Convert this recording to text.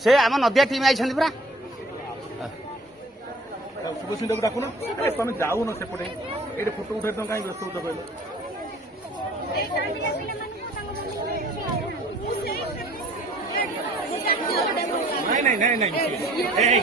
से आम नदिया टीम आई परा शुभसिंह को डाकुन तुम जाऊन सेपटे ये फोटो उठाई तुम कहीं व्यस्त हो कहले नहीं नहीं नहीं नहीं